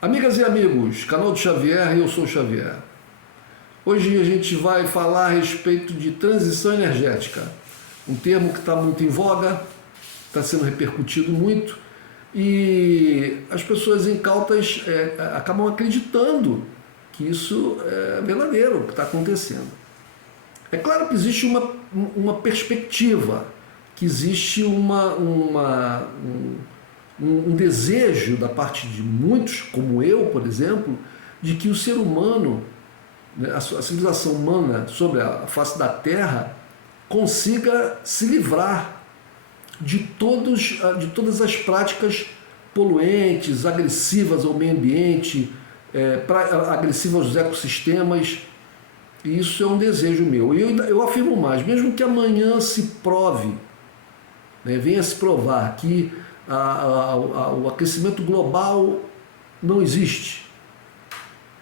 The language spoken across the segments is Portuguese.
Amigas e amigos, canal do Xavier, eu sou o Xavier. Hoje a gente vai falar a respeito de transição energética, um termo que está muito em voga, está sendo repercutido muito e as pessoas incautas acabam acreditando que isso é verdadeiro, o que está acontecendo. É claro que existe uma perspectiva, que existe um desejo da parte de muitos, como eu, por exemplo, de que o ser humano, a civilização humana sobre a face da Terra, consiga se livrar de todas as práticas poluentes, agressivas ao meio ambiente, agressivas aos ecossistemas. E isso é um desejo meu. E eu afirmo mais, mesmo que amanhã se prove, venha se provar que o aquecimento global não existe,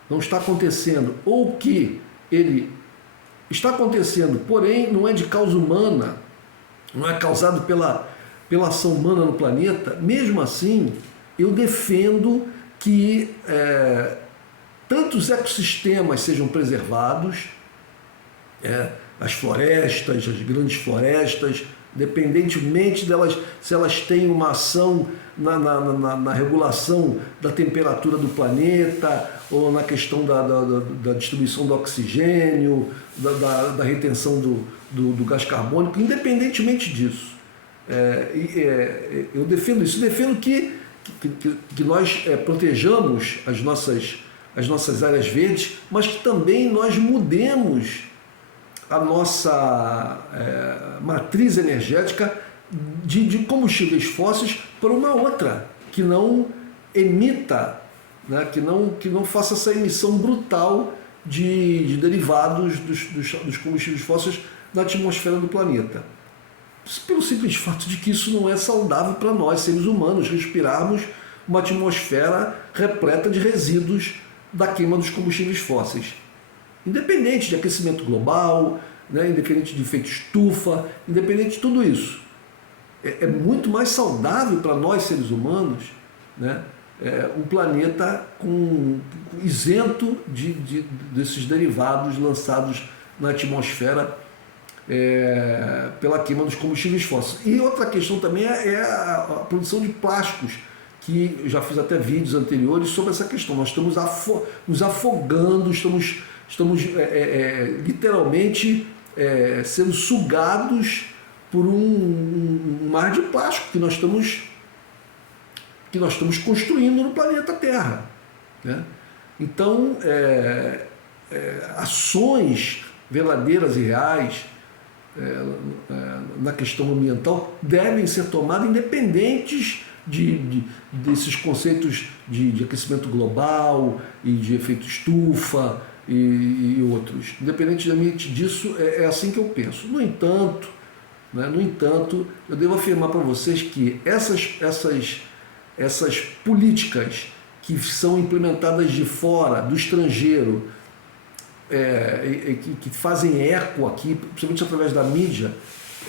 não está acontecendo, ou que ele está acontecendo, porém não é de causa humana, não é causado pela ação humana no planeta. Mesmo assim, eu defendo que tanto os ecossistemas sejam preservados, as florestas, as grandes florestas, independentemente delas, se elas têm uma ação na regulação da temperatura do planeta, ou na questão da distribuição do oxigênio, da retenção do gás carbônico, independentemente disso. Eu defendo isso, defendo que nós protejamos as nossas áreas verdes, mas que também nós mudemos a nossa matriz energética de combustíveis fósseis para uma outra, que não emita, que não faça essa emissão brutal de derivados dos combustíveis fósseis na atmosfera do planeta. Pelo simples fato de que isso não é saudável para nós, seres humanos, respirarmos uma atmosfera repleta de resíduos da queima dos combustíveis fósseis. Independente de aquecimento global, independente de efeito estufa, independente de tudo isso. É muito mais saudável para nós, seres humanos, um planeta isento desses derivados lançados na atmosfera pela queima dos combustíveis fósseis. E outra questão também é a produção de plásticos, que eu já fiz até vídeos anteriores sobre essa questão. Nós estamos nos afogando, estamos literalmente sendo sugados por um mar de plástico que nós estamos construindo no planeta Terra. Então, ações verdadeiras e reais na questão ambiental devem ser tomadas independentes desses conceitos de aquecimento global e de efeito estufa e outros. Independentemente disso, é assim que eu penso. No entanto, eu devo afirmar para vocês que essas políticas que são implementadas de fora, do estrangeiro, que fazem eco aqui, principalmente através da mídia,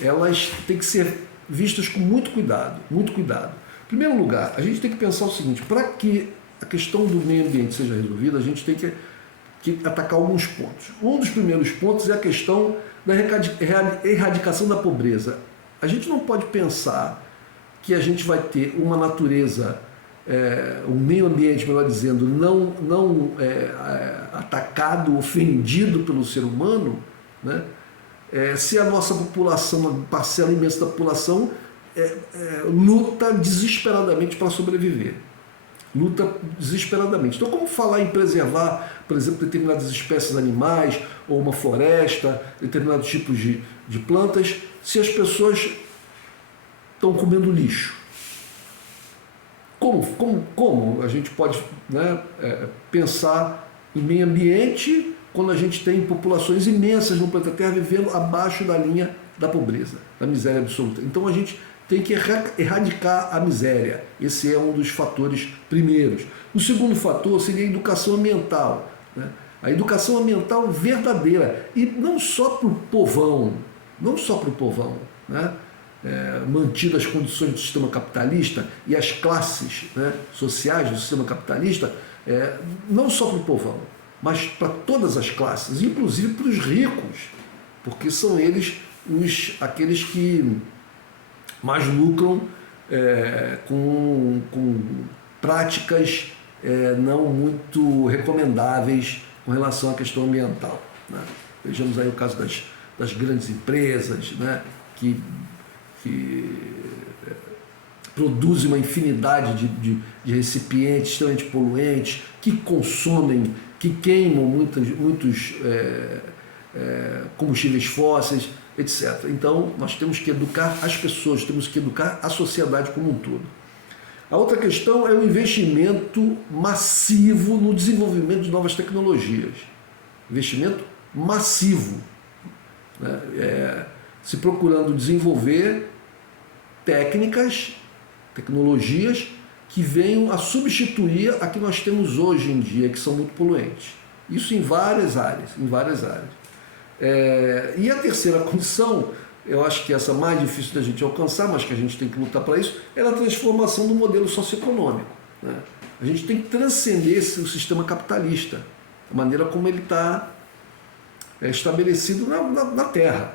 elas têm que ser vistas com muito cuidado, muito cuidado. Em primeiro lugar, a gente tem que pensar o seguinte: para que a questão do meio ambiente seja resolvida, a gente tem que atacar alguns pontos. Um dos primeiros pontos é a questão da erradicação da pobreza. A gente não pode pensar que a gente vai ter uma natureza, um meio ambiente, melhor dizendo, não atacado, ofendido pelo ser humano, se a nossa população, a parcela imensa da população, luta desesperadamente para sobreviver. Luta desesperadamente. Então, como falar em preservar, por exemplo, determinadas espécies animais, ou uma floresta, determinados tipos de plantas, se as pessoas estão comendo lixo? Como a gente pode pensar em meio ambiente quando a gente tem populações imensas no planeta Terra vivendo abaixo da linha da pobreza, da miséria absoluta? Então a gente tem que erradicar a miséria. Esse é um dos fatores primeiros. O segundo fator seria a educação ambiental. A educação ambiental verdadeira. E não só para o povão, mantido as condições do sistema capitalista e as classes, né, sociais do sistema capitalista, não só para o povão, mas para todas as classes, inclusive para os ricos, porque são eles aqueles que mais lucram com práticas não muito recomendáveis com relação à questão ambiental, né? Vejamos aí o caso das grandes empresas, né, que produzem uma infinidade de recipientes extremamente poluentes, que consomem, que queimam muitos combustíveis fósseis, etc. Então, nós temos que educar as pessoas, temos que educar a sociedade como um todo. A outra questão é o investimento massivo no desenvolvimento de novas tecnologias. Investimento massivo, né? Se procurando desenvolver tecnologias que venham a substituir a que nós temos hoje em dia, que são muito poluentes. Isso em várias áreas, E a terceira condição, eu acho que essa mais difícil da gente alcançar, mas que a gente tem que lutar para isso, é a transformação do modelo socioeconômico, né? A gente tem que transcender o sistema capitalista, a maneira como ele está estabelecido na Terra.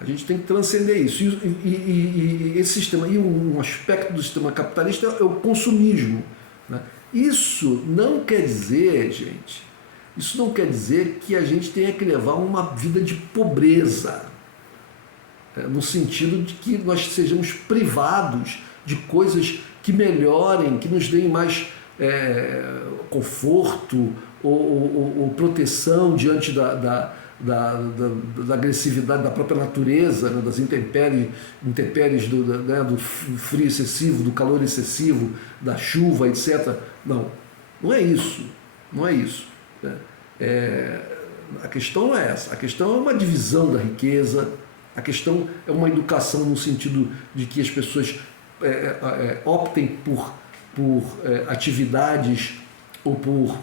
A gente tem que transcender isso. E esse sistema, e um aspecto do sistema capitalista é o consumismo, né? Isso não quer dizer, gente, que a gente tenha que levar uma vida de pobreza, no sentido de que nós sejamos privados de coisas que melhorem, que nos deem mais conforto ou proteção diante da agressividade da própria natureza, né, das intempéries do frio excessivo, do calor excessivo, da chuva, etc. Não é isso. Né? A questão não é essa. A questão é uma divisão da riqueza, a questão é uma educação no sentido de que as pessoas optem por atividades ou por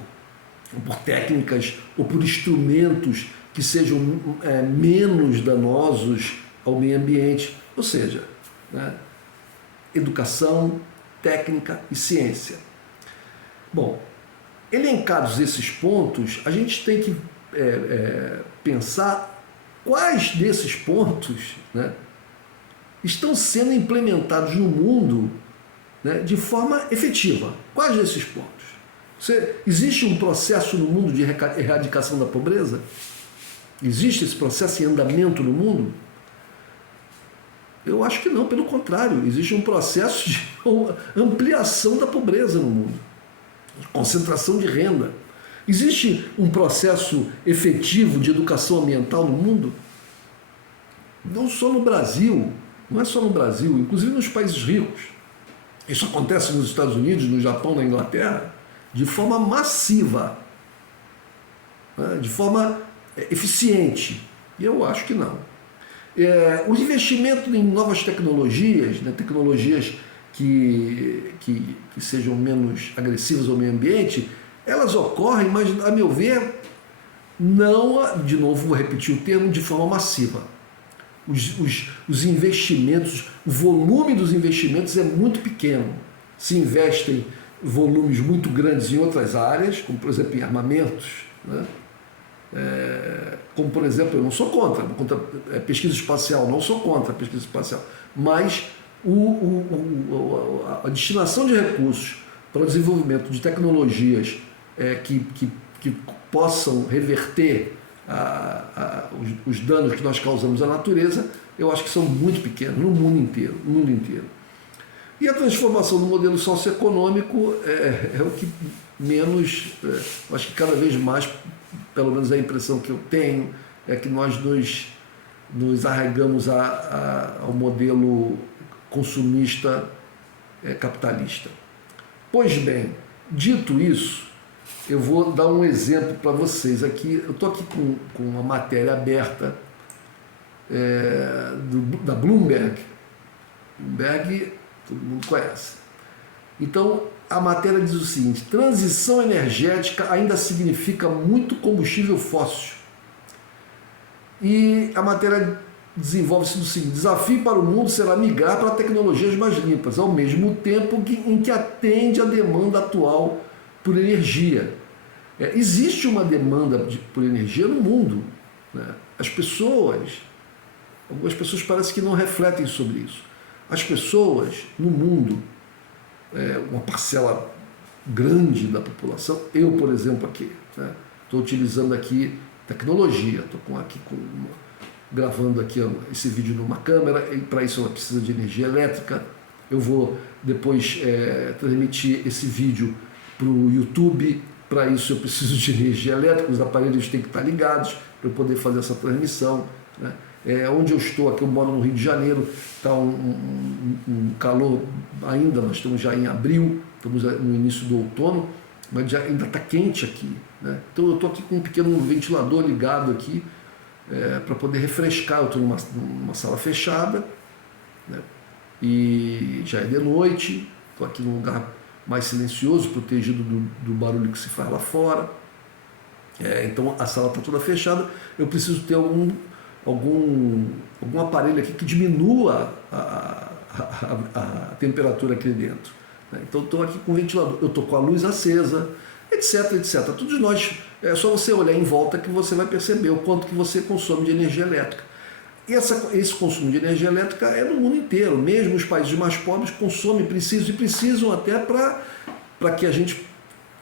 técnicas ou por instrumentos que sejam menos danosos ao meio ambiente, ou seja, né, educação, técnica e ciência. Bom, elencados esses pontos, a gente tem que pensar quais desses pontos, né, estão sendo implementados no mundo, né, de forma efetiva. Quais desses pontos? Existe um processo no mundo de erradicação da pobreza? Existe esse processo em andamento no mundo? Eu acho que não, pelo contrário, existe um processo de ampliação da pobreza no mundo, de concentração de renda. Existe um processo efetivo de educação ambiental no mundo? Não só no Brasil, não é só no Brasil, inclusive nos países ricos. Isso acontece nos Estados Unidos, no Japão, na Inglaterra, de forma massiva, né, de forma eficiente. E eu acho que não. O investimento em novas tecnologias, né, tecnologias que sejam menos agressivas ao meio ambiente, elas ocorrem, mas, a meu ver, não, de novo vou repetir o termo, de forma massiva. Os investimentos, o volume dos investimentos é muito pequeno. Se investem volumes muito grandes em outras áreas, como, por exemplo, em armamentos, né? Como, por exemplo, eu não sou contra pesquisa espacial, não sou contra a pesquisa espacial, mas a destinação de recursos para o desenvolvimento de tecnologias que possam reverter os danos que nós causamos à natureza, eu acho que são muito pequenos no mundo inteiro. E a transformação do modelo socioeconômico é o que menos, acho que cada vez mais, pelo menos a impressão que eu tenho, é que nós nos arraigamos ao modelo consumista capitalista. Pois bem, dito isso, eu vou dar um exemplo para vocês aqui. Eu estou aqui com uma matéria aberta da Bloomberg. Bloomberg, todo mundo conhece. Então, a matéria diz o seguinte: transição energética ainda significa muito combustível fóssil. E a matéria desenvolve-se no seguinte: desafio para o mundo será migrar para tecnologias mais limpas, ao mesmo tempo em que atende à demanda atual por energia. Existe uma demanda por energia no mundo, né? Algumas pessoas parecem que não refletem sobre isso. As pessoas no mundo, uma parcela grande da população, eu, por exemplo, aqui, estou utilizando aqui tecnologia, estou gravando aqui esse vídeo numa câmera, e para isso ela precisa de energia elétrica. Eu vou depois transmitir esse vídeo para o YouTube, para isso eu preciso de energia elétrica, os aparelhos têm que estar ligados para eu poder fazer essa transmissão, né? Onde eu estou aqui, eu moro no Rio de Janeiro, está um calor ainda, nós estamos já em abril, estamos no início do outono, mas ainda está quente aqui, né? Então eu estou aqui com um pequeno ventilador ligado aqui, para poder refrescar. Eu estou numa sala fechada, né? E já é de noite, estou aqui num lugar mais silencioso, protegido do barulho que se faz lá fora. Então a sala está toda fechada, eu preciso ter algum aparelho aqui que diminua a temperatura aqui dentro, né? Então estou aqui com o ventilador, eu estou com a luz acesa, etc, etc. Todos nós, é só você olhar em volta que você vai perceber o quanto que você consome de energia elétrica. E esse consumo de energia elétrica é no mundo inteiro, mesmo os países mais pobres consomem, precisam até para que a gente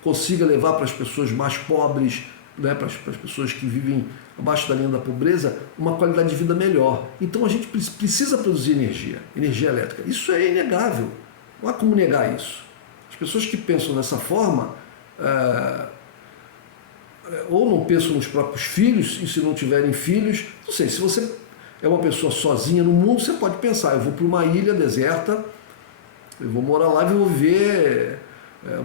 consiga levar para as pessoas mais pobres, né, para as pessoas que vivem abaixo da linha da pobreza, uma qualidade de vida melhor. Então a gente precisa produzir energia elétrica. Isso é inegável, não há como negar isso. As pessoas que pensam dessa forma, ou não pensam nos próprios filhos, e se não tiverem filhos, não sei, se você é uma pessoa sozinha no mundo, você pode pensar: eu vou para uma ilha deserta, eu vou morar lá e vou viver,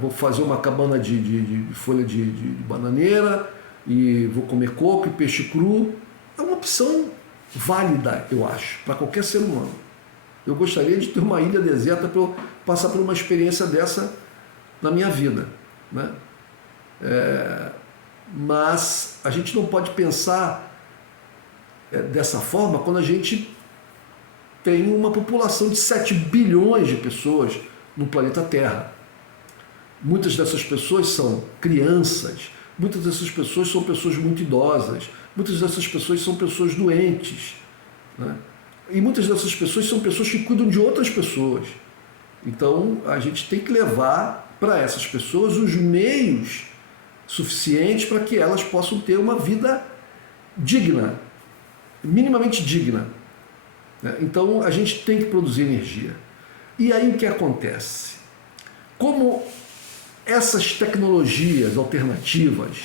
vou fazer uma cabana de folha de bananeira, e vou comer coco e peixe cru. É uma opção válida, eu acho, para qualquer ser humano. Eu gostaria de ter uma ilha deserta para eu passar por uma experiência dessa na minha vida, né? Mas a gente não pode pensar dessa forma quando a gente tem uma população de 7 bilhões de pessoas no planeta Terra. Muitas dessas pessoas são crianças, muitas dessas pessoas são pessoas muito idosas, muitas dessas pessoas são pessoas doentes, né? E muitas dessas pessoas são pessoas que cuidam de outras pessoas. Então a gente tem que levar para essas pessoas os meios suficientes para que elas possam ter uma vida digna, minimamente digna, né? Então a gente tem que produzir energia. E aí o que acontece? Como essas tecnologias alternativas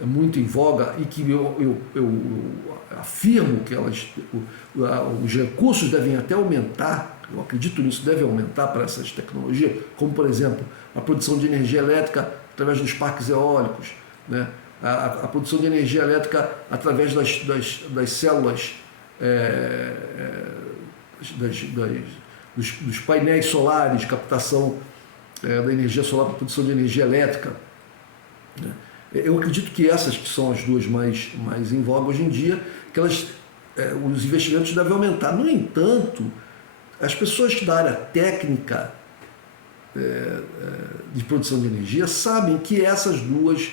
muito em voga e que eu afirmo que os recursos devem até aumentar, eu acredito nisso, deve aumentar para essas tecnologias, como por exemplo a produção de energia elétrica através dos parques eólicos, né? A produção de energia elétrica através das células, dos painéis solares, captação da energia solar para produção de energia elétrica, né? Eu acredito que essas que são as duas mais em voga hoje em dia, que os investimentos devem aumentar. No entanto, as pessoas da área técnica de produção de energia sabem que essas duas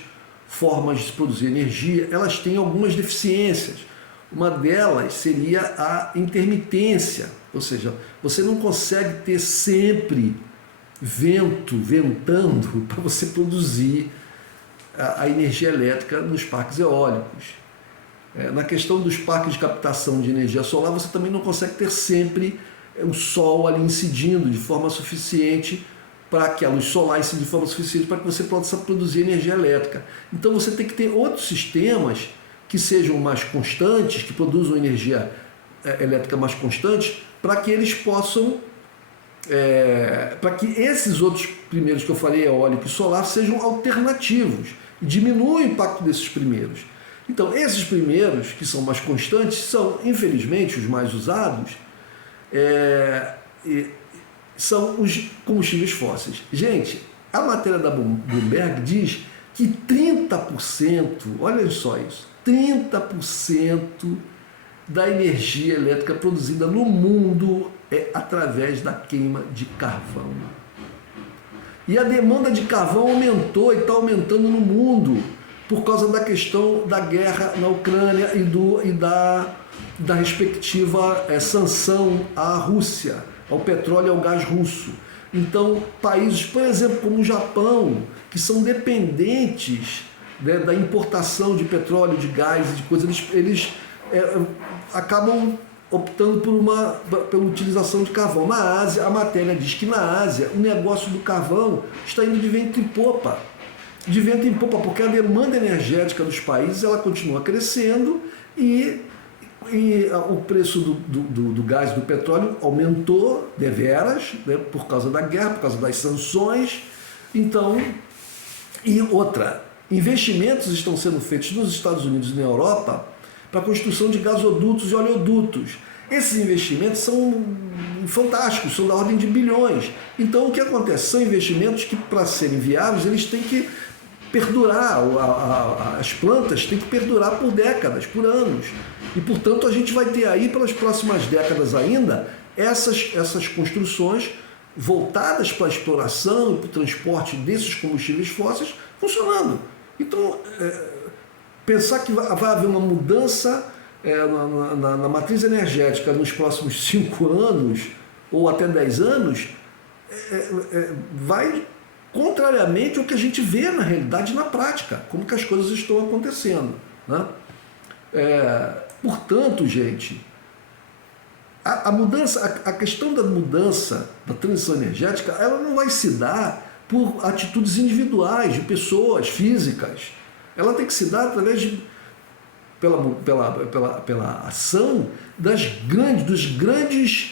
formas de produzir energia, elas têm algumas deficiências. Uma delas seria a intermitência, ou seja, você não consegue ter sempre ventando para você produzir a energia elétrica nos parques eólicos. Na questão dos parques de captação de energia solar, você também não consegue ter sempre o sol ali incidindo de forma suficiente para que a luz solar incida de forma suficiente para que você possa produzir energia elétrica. Então você tem que ter outros sistemas que sejam mais constantes, que produzam energia elétrica mais constante, para que eles possam, para que esses outros primeiros que eu falei, eólico e solar, sejam alternativos, diminuam o impacto desses primeiros. Então, esses primeiros, que são mais constantes, são, infelizmente, os mais usados, são os combustíveis fósseis. Gente, a matéria da Bloomberg diz que 30%, olha só isso, 30% da energia elétrica produzida no mundo é através da queima de carvão. E a demanda de carvão aumentou e está aumentando no mundo por causa da questão da guerra na Ucrânia e da respectiva sanção à Rússia, ao petróleo e ao gás russo. Então, países, por exemplo, como o Japão, que são dependentes, né, da importação de petróleo, de gás e de coisas, eles acabam optando pela utilização de carvão. Na Ásia, a matéria diz que na Ásia o negócio do carvão está indo de vento em popa. De vento em popa, porque a demanda energética dos países ela continua crescendo e o preço do gás e do petróleo aumentou deveras, né, por causa da guerra, por causa das sanções. Então, e outra, investimentos estão sendo feitos nos Estados Unidos e na Europa para a construção de gasodutos e oleodutos. Esses investimentos são fantásticos, são da ordem de bilhões. Então, o que acontece? São investimentos que, para serem viáveis, eles têm que perdurar, as plantas têm que perdurar por décadas, por anos. E, portanto, a gente vai ter aí, pelas próximas décadas ainda, essas construções voltadas para a exploração e para o transporte desses combustíveis fósseis funcionando. Então, pensar que vai haver uma mudança na matriz energética nos próximos 5 anos ou até 10 anos vai contrariamente ao que a gente vê na realidade e na prática, como que as coisas estão acontecendo, né? Portanto, gente, a mudança, a questão da mudança, da transição energética, ela não vai se dar por atitudes individuais de pessoas físicas. Ela tem que se dar através pela ação das grandes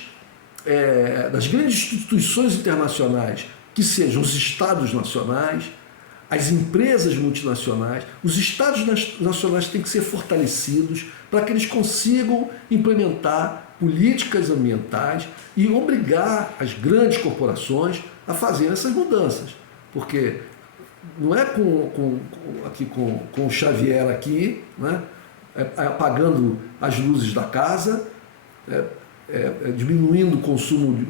instituições internacionais, que sejam os estados nacionais, as empresas multinacionais. Os estados nacionais têm que ser fortalecidos para que eles consigam implementar políticas ambientais e obrigar as grandes corporações a fazerem essas mudanças. Porque não é com o Xavier aqui, né, apagando as luzes da casa, diminuindo o consumo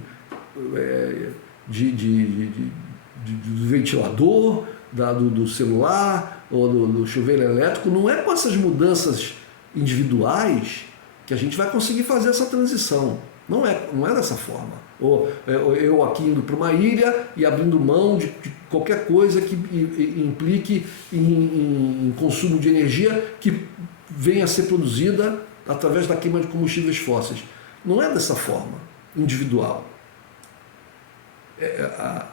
do ventilador, do celular ou do chuveiro elétrico. Não é com essas mudanças individuais que a gente vai conseguir fazer essa transição. Não é dessa forma. Ou eu aqui indo para uma ilha e abrindo mão de qualquer coisa que implique em consumo de energia que venha a ser produzida através da queima de combustíveis fósseis. Não é dessa forma, individual.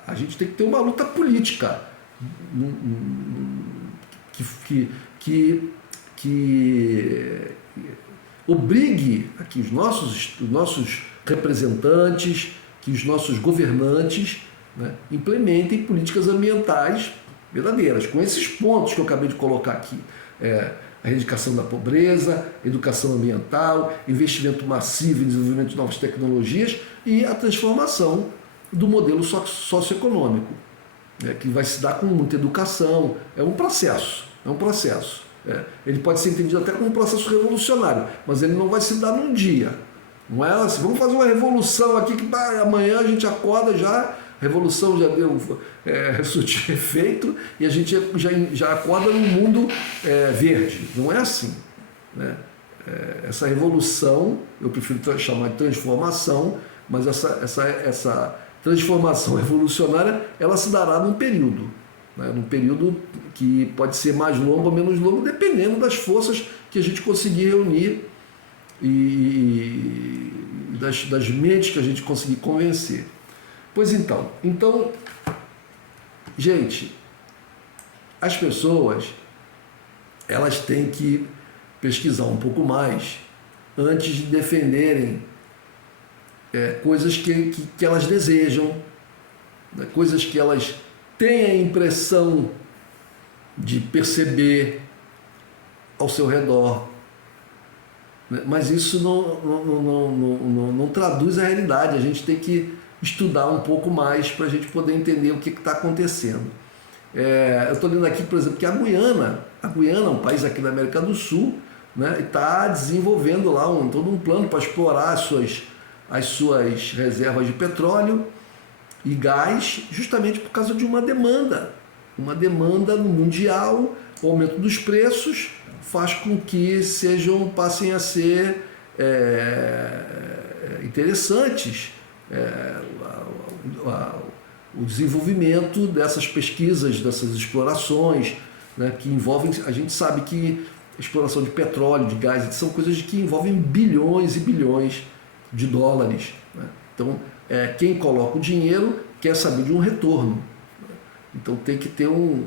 A gente tem que ter uma luta política que obrigue a que os nossos representantes, que os nossos governantes, né, implementem políticas ambientais verdadeiras, com esses pontos que eu acabei de colocar aqui. A erradicação da pobreza, educação ambiental, investimento massivo em desenvolvimento de novas tecnologias e a transformação do modelo socioeconômico, que vai se dar com muita educação. É um processo. Ele pode ser entendido até como um processo revolucionário, mas ele não vai se dar num dia. Não é assim, vamos fazer uma revolução aqui que amanhã a gente acorda já, a revolução já deu surtiu efeito e a gente já acorda num mundo verde. Não é assim, né? Essa revolução, eu prefiro chamar de transformação, mas essa transformação revolucionária, ela se dará num período, né? Num período que pode ser mais longo ou menos longo, dependendo das forças que a gente conseguir reunir e das mentes que a gente conseguir convencer. Pois então, gente, as pessoas, elas têm que pesquisar um pouco mais antes de defenderem coisas que elas desejam, né? Coisas que elas têm a impressão de perceber ao seu redor. Mas isso não traduz a realidade. A gente tem que estudar um pouco mais para a gente poder entender o que está acontecendo. Eu estou lendo aqui, por exemplo, que a Guiana, um país aqui da América do Sul, né, e está desenvolvendo lá todo um plano para explorar as suas reservas de petróleo e gás, justamente por causa de uma demanda no mundial. O aumento dos preços faz com que passem a ser interessantes o desenvolvimento dessas pesquisas, dessas explorações, né, que envolvem, a gente sabe que exploração de petróleo, de gás, são coisas que envolvem bilhões e bilhões de dólares, né? Então, quem coloca o dinheiro quer saber de um retorno, né? Então tem que ter um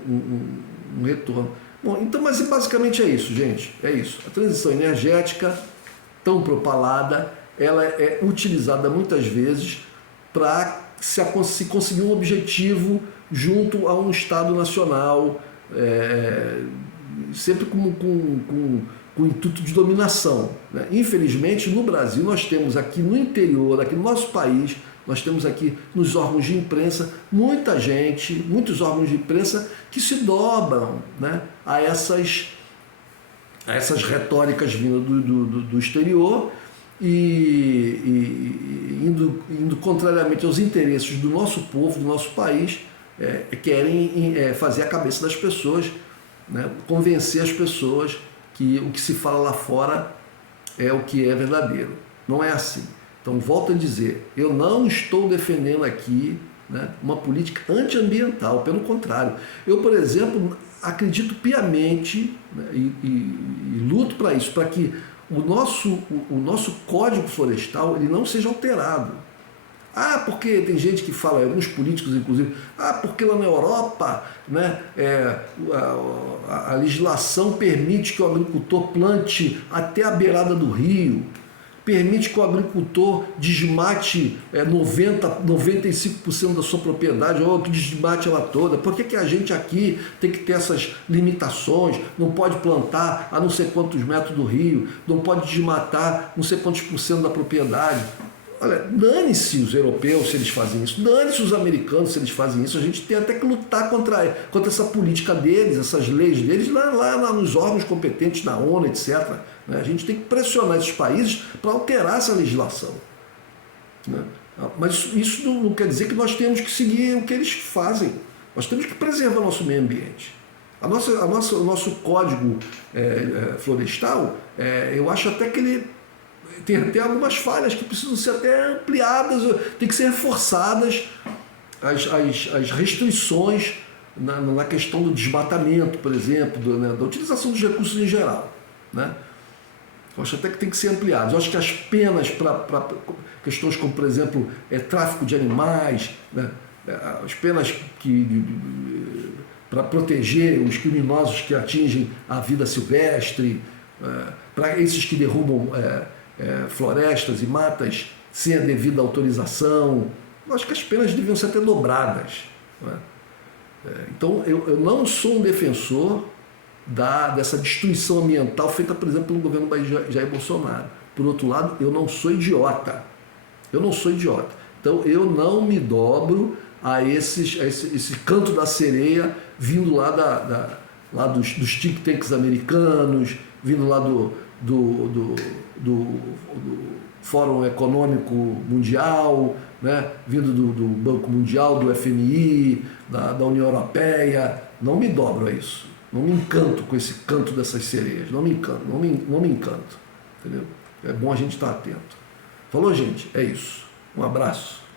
retorno. Bom, então, mas basicamente é isso, gente, é isso. A transição energética, tão propalada, ela é utilizada muitas vezes para se conseguir um objetivo junto a um Estado nacional, sempre com o intuito de dominação, né? Infelizmente, no Brasil, nós temos aqui no interior, aqui no nosso país, nós temos aqui nos órgãos de imprensa, muitos órgãos de imprensa que se dobram, né, a essas retóricas vindo do exterior e indo contrariamente aos interesses do nosso povo, do nosso país, querem fazer a cabeça das pessoas, né, convencer as pessoas que o que se fala lá fora é o que é verdadeiro. Não é assim. Então, volto a dizer, eu não estou defendendo aqui, né, uma política antiambiental, pelo contrário. Eu, por exemplo, acredito piamente, né, e luto para isso, para que o nosso Código Florestal ele não seja alterado. Porque tem gente que fala, alguns políticos inclusive, porque lá na Europa, né, a legislação permite que o agricultor plante até a beirada do rio, permite que o agricultor desmate 95% da sua propriedade, ou que desmate ela toda. Por que a gente aqui tem que ter essas limitações? Não pode plantar a não sei quantos metros do rio, não pode desmatar não sei quantos % da propriedade. Olha, dane-se os europeus se eles fazem isso, dane-se os americanos se eles fazem isso. A gente tem até que lutar contra essa política deles, essas leis deles, lá nos órgãos competentes da ONU, etc. A gente tem que pressionar esses países para alterar essa legislação, né? Mas isso não quer dizer que nós temos que seguir o que eles fazem. Nós temos que preservar o nosso meio ambiente. O nosso código florestal, eu acho até que ele tem até algumas falhas que precisam ser até ampliadas, tem que ser reforçadas as restrições na questão do desmatamento, por exemplo, da utilização dos recursos em geral, né? Eu acho até que tem que ser ampliadas. Eu acho que as penas para questões como, por exemplo, tráfico de animais, né? As penas para proteger os criminosos que atingem a vida silvestre, para esses que derrubam florestas e matas sem a devida autorização. Eu acho que as penas deviam ser até dobradas, né? Então, eu não sou um defensor dessa destruição ambiental feita, por exemplo, pelo governo Jair Bolsonaro. Por outro lado, eu não sou idiota. Então, eu não me dobro a esse canto da sereia vindo lá dos think tanks americanos, vindo lá do Fórum Econômico Mundial, né, vindo do Banco Mundial, do FMI, da União Europeia. Não me dobro a isso. Não me encanto com esse canto dessas sereias. Não me encanto. Entendeu? É bom a gente estar atento. Falou, gente? É isso. Um abraço.